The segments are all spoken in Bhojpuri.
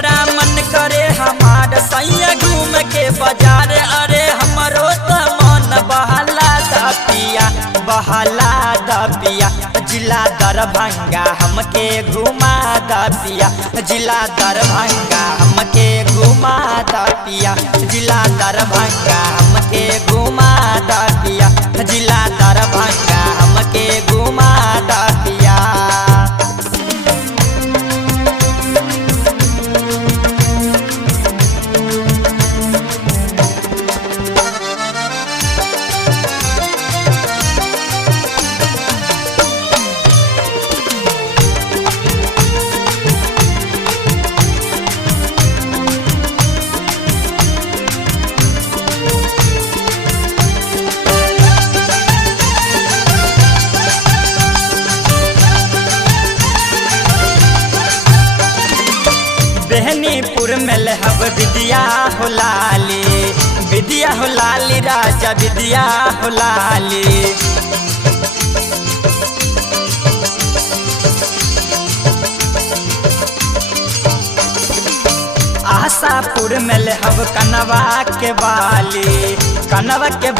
बड़ा मन करे हमार सैया घूम के बाजार। अरे हमरो त मन बहला द पिया जिला दरभंगा हमके घुमा द पिया। जिला दरभंगा हमके घुमा द पिया। जिला दरभंगा हमके घुमा द पिया। जिला दरभंगा हमके घुमा द पिया। बेहनीपुर में लहब विद्या हो लाली राजा विद्या हो लाली। आशापुर में लहब कनवा के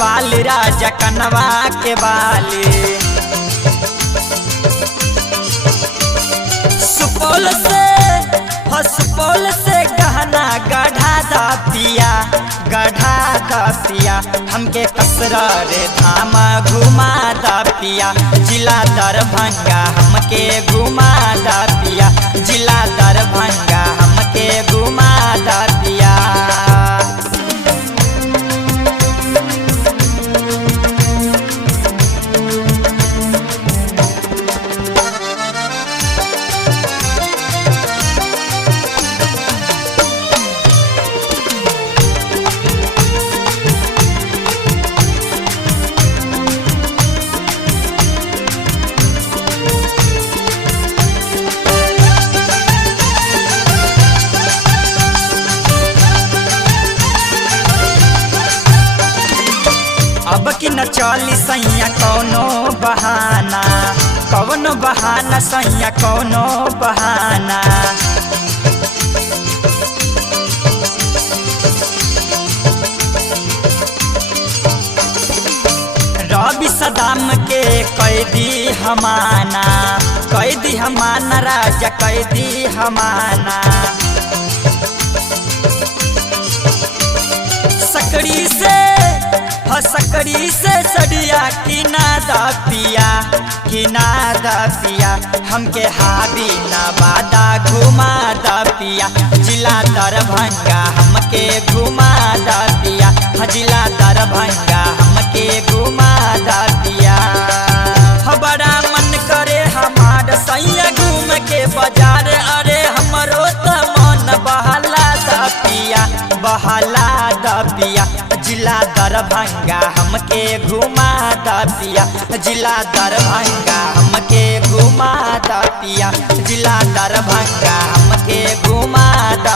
बाली राजा कनवा के बाली। सुपौल से गहना गढ़ा द पिया हमके कसरा रे धाम घुमा द पिया। जिला दरभंगा हमके घुमा द पिया। जिला दरभंगा हमके घुमा द पिया। अब कि न चली सैया कौनो बहाना सैया कौनो बहाना। रवि सदाम के कैदी हमाना राजा कैदी हमाना। सकड़ी से सड़िया किना द पिया हमके हावी नवादा घुमा द पिया। जिला दरभंगा हमके घुमा द पिया। जिला दरभंगा हमके घुमा द पिया। बड़ा मन करे हमार सैया घूम के बाजार। अरे हमरो त मन बहला द पिया जिला दरभंगा हमके घुमा द पिया। जिला दरभंगा हमके घुमा द पिया। जिला दरभंगा हमके घुमा द